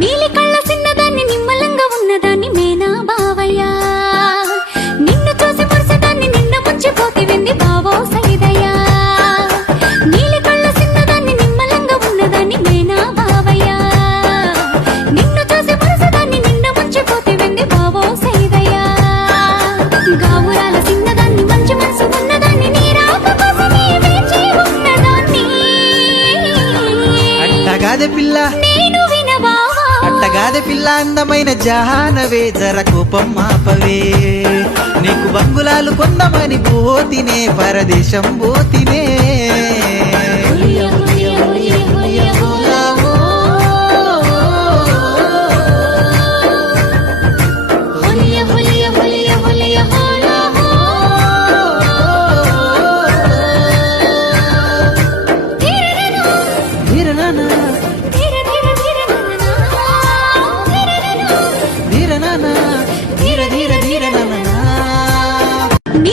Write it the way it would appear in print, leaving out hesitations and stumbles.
నీలి కళ్ళ చిన్నదాన్ని నిమ్మలంగా ఉన్నదాన్ని మేనా బావయ్యా నిన్ను చూసి మురిసేదాన్ని నిన్న ముంచిపోతివింది బావో సైదయ్యా నీలి కళ్ళ చిన్నదాన్ని నిమ్మలంగా ఉన్నదాన్ని మేనా బావయ్యా నిన్ను చూసి మురిసేదాన్ని నిన్న ముంచిపోతివింది బావో సైదయ్యా గావురాల చిన్నదాన్ని మంచి మనసు ఉన్నదాన్ని నీ రాక కోసం నీ వేచి ఉన్నదాన్ని అట్టగాదే పిల్ల నేను వినబావా అట్టగాదే పిల్ల అందమైన జహానవే జర కోపం మాపవే నీకు బంగులాలు కొందమని పోతినే పరదేశం పోతినే